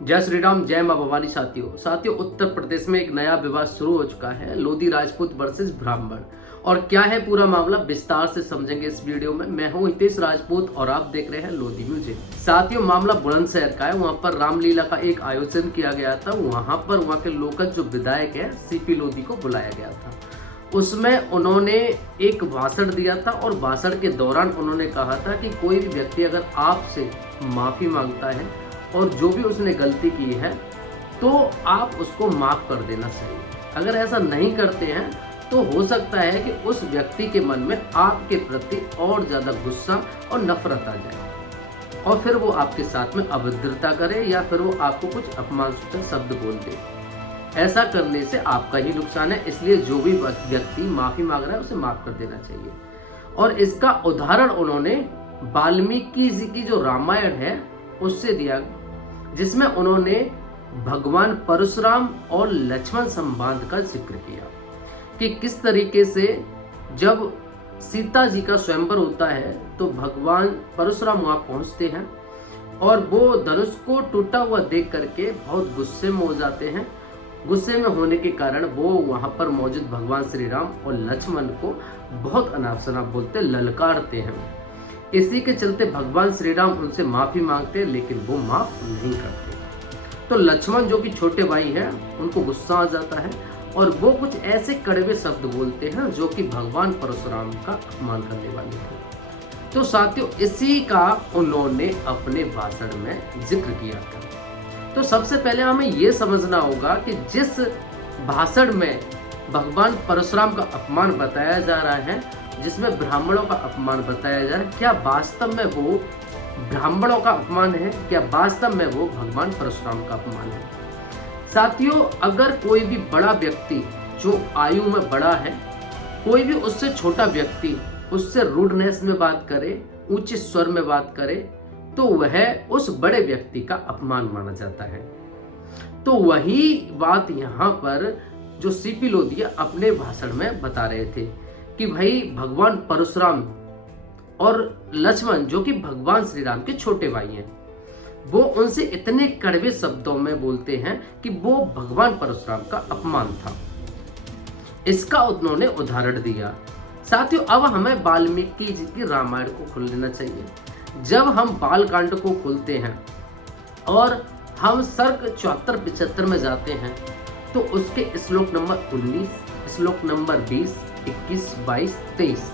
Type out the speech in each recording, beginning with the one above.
जय श्री राम, जय मां भवानी। साथियों उत्तर प्रदेश में एक नया विवाद शुरू हो चुका है, लोधी राजपूत वर्सेस ब्राह्मण। और क्या है पूरा मामला, विस्तार से समझेंगे इस वीडियो में। मैं हूं हितेश राजपूत और आप देख रहे हैं लोधी म्यूजिक। साथियों मामला बुलंदशहर का है। वहां पर रामलीला का एक आयोजन किया गया था। वहां पर वहां के लोकल जो विधायक है सीपी लोधी को बुलाया गया था। उसमें उन्होंने एक भाषण दिया था और भाषण के दौरान उन्होंने कहा था कि कोई भी व्यक्ति अगर आपसे माफी मांगता है और जो भी उसने गलती की है तो आप उसको माफ कर देना चाहिए। अगर ऐसा नहीं करते हैं तो हो सकता है कि उस व्यक्ति के मन में आपके प्रति और ज्यादा गुस्सा और नफरत आ जाए और फिर वो आपके साथ में अभद्रता करे या फिर वो आपको कुछ अपमानसूचक शब्द बोल दे। ऐसा करने से आपका ही नुकसान है, इसलिए जो भी व्यक्ति माफी मांग रहा है उसे माफ कर देना चाहिए। और इसका उदाहरण उन्होंने वाल्मीकि जी की जो रामायण है उससे दिया, जिसमें उन्होंने भगवान परशुराम और लक्ष्मण संवाद का जिक्र किया कि किस तरीके से जब सीता जी का स्वयंवर होता है तो भगवान परशुराम वहां पहुंचते हैं और वो धनुष को टूटा हुआ देख करके बहुत गुस्से में हो जाते हैं। गुस्से में होने के कारण वो वहां पर मौजूद भगवान श्री राम और लक्ष्मण को बहुत अनाप शनाप बोलते, ललकारते हैं। इसी के चलते भगवान श्री राम उनसे माफी मांगते लेकिन वो माफ नहीं करते। तो लक्ष्मण जो कि छोटे भाई हैं उनको गुस्सा आ जाता है और वो कुछ ऐसे कड़वे शब्द बोलते हैं जो कि भगवान परशुराम का अपमान करने वाले थे। तो साथियों इसी का उन्होंने अपने भाषण में जिक्र किया था। तो सबसे पहले हमें ये समझना होगा कि जिस भाषण में भगवान परशुराम का अपमान बताया जा रहा है, जिसमें ब्राह्मणों का अपमान बताया जा रहा है, क्या वास्तव में वो ब्राह्मणों का अपमान है, क्या वास्तव में वो भगवान परशुराम का अपमान है। साथियों अगर कोई भी बड़ा व्यक्ति जो आयु में बड़ा है, कोई भी उससे छोटा व्यक्ति उससे रूडनेस में बात करे, ऊंचे स्वर में बात करे, तो वह उस बड़े व्यक्ति का अपमान माना जाता है। तो वही बात यहाँ पर जो सीपी लोधी अपने भाषण में बता रहे थे कि भाई भगवान परशुराम और लक्ष्मण जो कि भगवान श्री राम के छोटे भाई हैं, वो उनसे इतने कड़वे शब्दों में बोलते हैं कि वो भगवान परशुराम का अपमान था। इसका उन्होंने उदाहरण दिया। साथियों अब हमें वाल्मीकि जी की रामायण को खोल लेना चाहिए। जब हम बालकांड को खोलते हैं और हम सर्ग 74-75 में जाते हैं तो उसके श्लोक नंबर 19, श्लोक नंबर 20, 21, 22, 23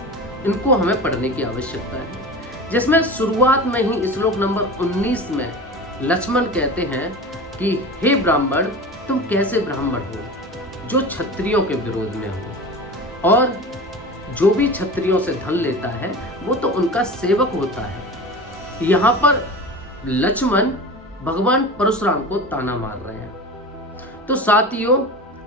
इनको हमें पढ़ने की आवश्यकता है। जिसमें शुरुआत में ही श्लोक नंबर 19 में लक्ष्मण कहते हैं कि हे ब्राह्मण, तुम कैसे ब्राह्मण हो जो क्षत्रियों के विरोध में हो, और जो भी क्षत्रियों से धन लेता है वो तो उनका सेवक होता है। यहाँ पर लक्ष्मण भगवान परशुराम को ताना मार रहे हैं। तो साथियों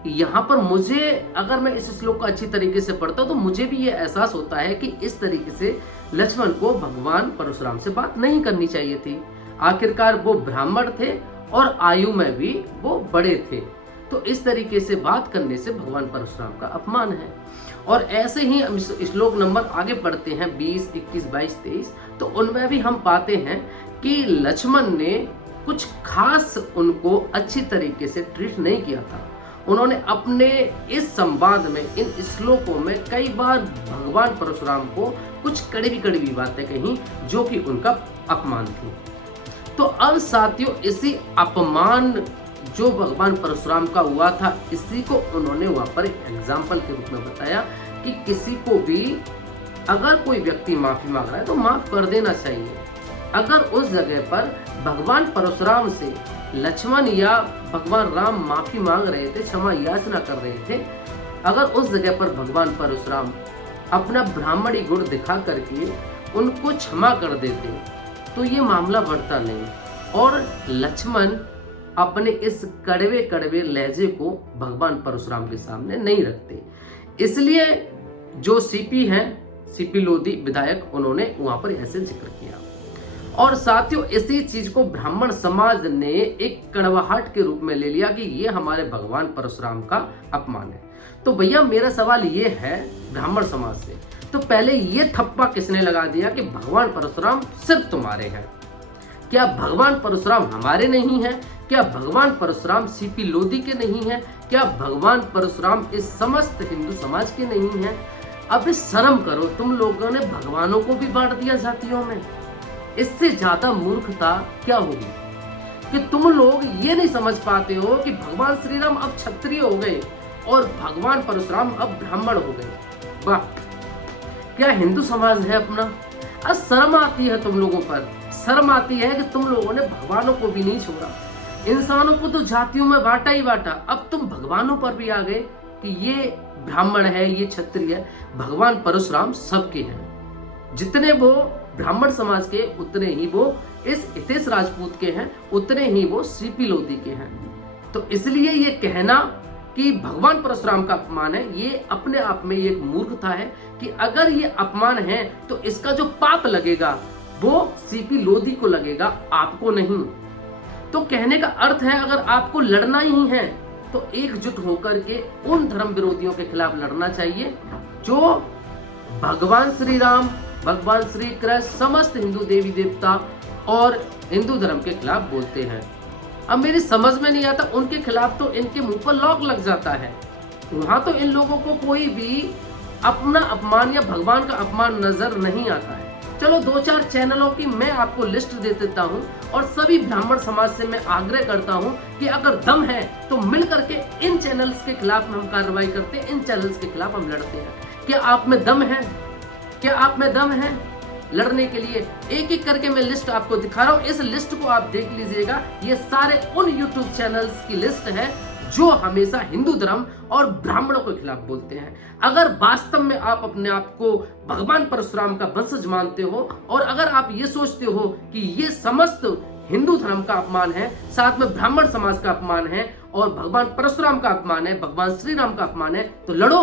यहाँ पर मुझे, अगर मैं इस श्लोक को अच्छी तरीके से पढ़ता हूँ तो मुझे भी ये एहसास होता है कि इस तरीके से लक्ष्मण को भगवान परशुराम से बात नहीं करनी चाहिए थी। आखिरकार वो ब्राह्मण थे और आयु में भी वो बड़े थे, तो इस तरीके से बात करने से भगवान परशुराम का अपमान है। और ऐसे ही हम श्लोक नंबर आगे पढ़ते हैं 20, 21, 22, 23, तो उनमें भी हम पाते हैं कि लक्ष्मण ने कुछ खास उनको अच्छी तरीके से ट्रीट नहीं किया था। उन्होंने अपने इस संवाद में, इन श्लोकों में कई बार भगवान परशुराम को कुछ कड़वी बातें कही जो कि उनका अपमान थी। तो अब साथियों इसी अपमान जो भगवान परशुराम का हुआ था, इसी को उन्होंने वहां पर एक एग्जाम्पल के रूप में बताया कि किसी को भी अगर कोई व्यक्ति माफी मांग रहा है तो माफ कर देना चाहिए। अगर उस जगह पर भगवान परशुराम से लक्ष्मण या भगवान राम माफी मांग रहे थे, क्षमा याचना कर रहे थे, अगर उस जगह पर भगवान परशुराम अपना ब्राह्मणी गुण दिखा करके उनको क्षमा कर देते तो ये मामला बढ़ता नहीं और लक्ष्मण अपने इस कड़वे लहजे को भगवान परशुराम के सामने नहीं रखते। इसलिए जो सीपी हैं, सीपी लोधी विधायक, उन्होंने वहां पर ऐसे जिक्र किया। और साथियों इसी चीज को ब्राह्मण समाज ने एक कड़वाहट के रूप में ले लिया कि ये हमारे भगवान परशुराम का अपमान है। तो भैया मेरा सवाल ये है ब्राह्मण समाज से, तो पहले ये थप्पा किसने लगा दिया कि भगवान परशुराम सिर्फ तुम्हारे हैं? क्या भगवान परशुराम हमारे नहीं है? क्या भगवान परशुराम सीपी लोधी के नहीं है? क्या भगवान परशुराम इस समस्त हिंदू समाज के नहीं है? अब इस शर्म करो, तुम लोगों ने भगवानों को भी बांट दिया जातियों में। इससे ज्यादा मूर्खता क्या होगी कि तुम लोग ये नहीं समझ पाते हो कि भगवान श्री राम अब क्षत्रिय हो गए और भगवान परशुराम अब ब्राह्मण हो गए। वाह, क्या हिंदू समाज है अपना। अब शर्म आती है तुम लोगों पर, शर्म आती है कि तुम लोगों ने भगवानों को भी नहीं छोड़ा। इंसानों को तो जातियों में बांटा ही बांटा, अब तुम भगवानों पर भी आ गए कि ये ब्राह्मण है, ये क्षत्रिय है। भगवान परशुराम सबके हैं, जितने वो ब्राह्मण समाज के उतने ही वो इस हितेश राजपूत के हैं, उतने ही वो सीपी लोधी के हैं। तो इसलिए ये कहना कि भगवान परशुराम का अपमान है, ये अपने आप में एक मूर्खता है कि अगर ये अपमान है तो इसका जो पाप लगेगा वो सीपी लोधी को लगेगा, आपको नहीं। तो कहने का अर्थ है अगर आपको लड़ना ही है तो एकजुट होकर के उन धर्म विरोधियों के खिलाफ लड़ना चाहिए जो भगवान श्री राम, भगवान श्री कृष्ण, समस्त हिंदू देवी देवता और हिंदू धर्म के खिलाफ बोलते हैं। अब मेरी समझ में नहीं आता, उनके खिलाफ तो इनके मुंह पर लॉक लग जाता है। वहां तो इन लोगों को कोई भी अपना अपमान या भगवान का अपमान नजर नहीं आता है। चलो 2-4 चैनलों की मैं आपको लिस्ट दे देता हूं और सभी ब्राह्मण समाज से मैं आग्रह करता हूं कि अगर दम है तो मिल करके इन चैनल्स के खिलाफ हम कार्रवाई करते हैं, इन चैनल्स के खिलाफ हम लड़ते हैं। क्या आप में दम है? क्या आप में दम है लड़ने के लिए? एक एक करके मैं लिस्ट आपको दिखा रहा हूं, इस लिस्ट को आप देख लीजिएगा। ये सारे उन यूट्यूब चैनल्स की लिस्ट है जो हमेशा हिंदू धर्म और ब्राह्मणों के खिलाफ बोलते हैं। अगर वास्तव में आप अपने आप को भगवान परशुराम का वंशज मानते हो और अगर आप ये सोचते हो कि ये समस्त हिंदू धर्म का अपमान है, साथ में ब्राह्मण समाज का अपमान है और भगवान परशुराम का अपमान है, भगवान श्री राम का अपमान है, तो लड़ो,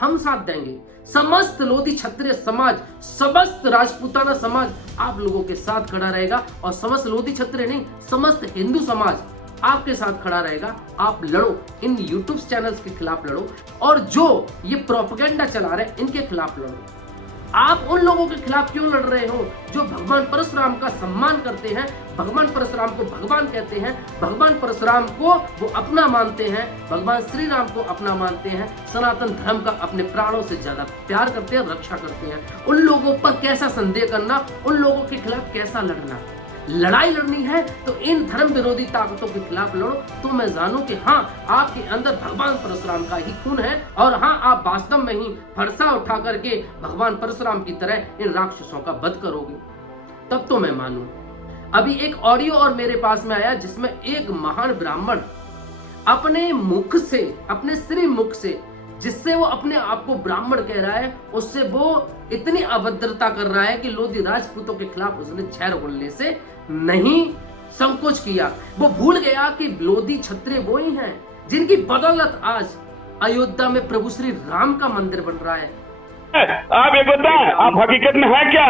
हम साथ देंगे। समस्त लोधी क्षत्रिय समाज, समस्त राजपूताना समाज आप लोगों के साथ खड़ा रहेगा और समस्त लोधी क्षत्रिय नहीं, समस्त हिंदू समाज आपके साथ खड़ा रहेगा। आप लड़ो, इन यूट्यूब चैनल्स के खिलाफ लड़ो और जो ये प्रोपेगेंडा चला रहे हैं इनके खिलाफ लड़ो। आप उन लोगों के खिलाफ क्यों लड़ रहे हो जो भगवान परशुराम का सम्मान करते हैं, भगवान परशुराम को भगवान कहते हैं, भगवान परशुराम को वो अपना मानते हैं, भगवान श्री राम को अपना मानते हैं, सनातन धर्म का अपने प्राणों से ज्यादा प्यार करते हैं, रक्षा करते हैं। उन लोगों पर कैसा संदेह करना, उन लोगों के खिलाफ कैसा लड़ना। लड़ाई लड़नी है तो इन धर्म विरोधी ताकतों के खिलाफ लड़ो, तो मैं जानूं कि हाँ आपके अंदर भगवान परशुराम का ही खून है और हाँ आप वास्तव में ही फरसा उठा करके भगवान परशुराम की तरह इन राक्षसों का वध करोगे, तब तो मैं मानूं। अभी एक ऑडियो और मेरे पास में आया जिसमें एक महान ब्राह्मण अपने मुख से, अपने श्री मुख से, जिससे वो अपने आप को ब्राह्मण कह रहा है, उससे वो इतनी अभद्रता कर रहा है कि लोधी राजपूतों के खिलाफ उसने झैर उगलने से नहीं संकोच किया। वो भूल गया कि लोधी क्षत्रिय वो ही हैं जिनकी बदौलत आज अयोध्या में प्रभु श्री राम का मंदिर बन रहा है। आप ये बताएं, आप हकीकत में है क्या?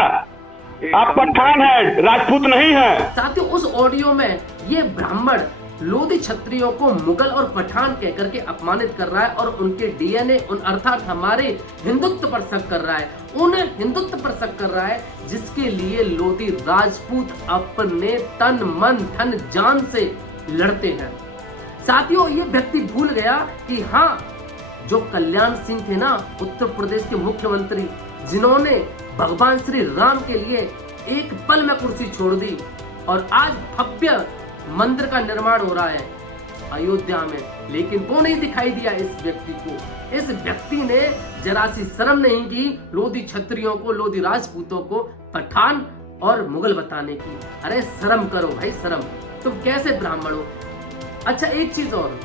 आप पठान है, राजपूत नहीं है। साथियों, उस ऑडियो में ये ब्राह्मण लोधी क्षत्रियों को मुगल और पठान कहकर के अपमानित कर रहा है और उनके डीएनए, उन अर्थात हमारे हिंदुत्व पर शक कर रहा है, उन हिंदुत्व पर शक कर रहा है जिसके लिए लोधी राजपूत अपने तन मन धन जान से लड़ते हैं। साथियों, ये व्यक्ति भूल गया कि हाँ, जो कल्याण सिंह थे ना, उत्तर प्रदेश के मुख्यमंत्री, जिन्होंने भगवान श्री राम के लिए एक पल में कुर्सी छोड़ दी और आज भव्य मंदिर का निर्माण हो रहा है अयोध्या में, लेकिन वो नहीं दिखाई दिया इस व्यक्ति को। इस व्यक्ति ने जरा सी शर्म नहीं की लोधी क्षत्रियों को, लोधी राजपूतों को पठान और मुगल बताने की। अरे शर्म करो भाई, शर्म। तुम कैसे ब्राह्मण हो? अच्छा, एक चीज और,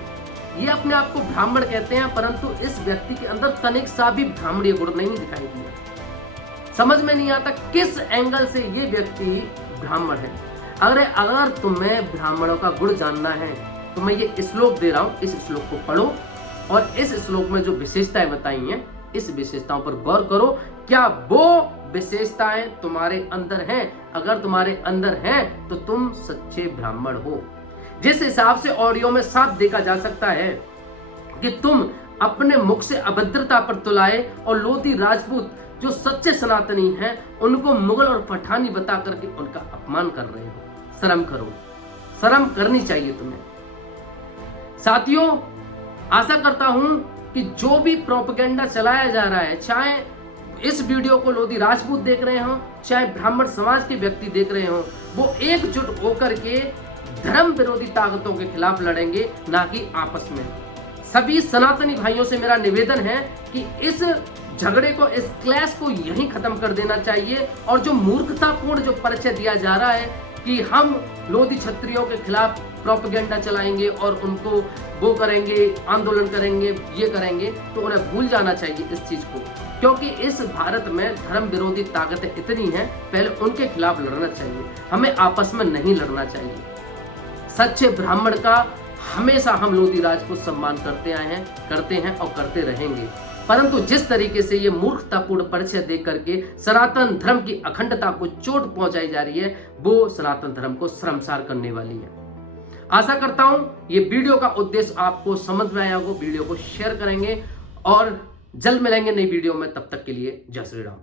ये अपने आप को ब्राह्मण कहते हैं परंतु इस व्यक्ति के अंदर तनिक सा भी ब्राह्मणीय गुण नहीं दिखाई दिया। समझ में नहीं आता किस एंगल से ये व्यक्ति ब्राह्मण है। अगर तुम्हें ब्राह्मणों का गुण जानना है तो मैं ये श्लोक दे रहा हूं, इस श्लोक को पढ़ो और इस श्लोक में जो विशेषताएं बताई हैं इस विशेषताओं पर गौर करो। क्या वो विशेषताएं तुम्हारे अंदर हैं? अगर तुम्हारे अंदर हैं तो तुम सच्चे ब्राह्मण हो। जिस हिसाब से ऑडियो में साफ देखा जा सकता है कि तुम अपने मुख से अभद्रता पर तुलाए और लोधी राजपूत जो सच्चे सनातनी हैं उनको मुगल और पठानी बता करके उनका अपमान कर रहे हो। शर्म करो, शर्म करनी चाहिए तुम्हें। साथियों, आशा करता हूं कि जो भी प्रोपेगेंडा चलाया जा रहा है, चाहे इस वीडियो को लोधी राजपूत देख रहे हो, चाहे ब्राह्मण समाज के व्यक्ति देख रहे हो, वो एकजुट होकर के धर्म विरोधी ताकतों के खिलाफ लड़ेंगे, ना कि आपस में। सभी सनातनी भाइयों से मेरा निवेदन है कि इस झगड़े को, इस क्लैश को यहीं खत्म कर देना चाहिए। और जो मूर्खतापूर्ण जो परिचय दिया जा रहा है कि हम लोधी क्षत्रियों के खिलाफ प्रोपेगेंडा चलाएंगे और उनको वो करेंगे, आंदोलन करेंगे, ये करेंगे, तो उन्हें भूल जाना चाहिए इस चीज को, क्योंकि इस भारत में धर्म विरोधी ताकतें इतनी हैं, पहले उनके खिलाफ लड़ना चाहिए, हमें आपस में नहीं लड़ना चाहिए। सच्चे ब्राह्मण का हमेशा हम लोधी राजपूत सम्मान करते आए हैं, करते हैं और करते रहेंगे। परंतु जिस तरीके से ये मूर्खतापूर्ण परिचय दे करके सनातन धर्म की अखंडता को चोट पहुंचाई जा रही है, वो सनातन धर्म को शर्मसार करने वाली है। आशा करता हूं ये वीडियो का उद्देश्य आपको समझ में आया होगा। वीडियो को शेयर करेंगे और जल्द मिलेंगे नई वीडियो में, तब तक के लिए जय श्री राम।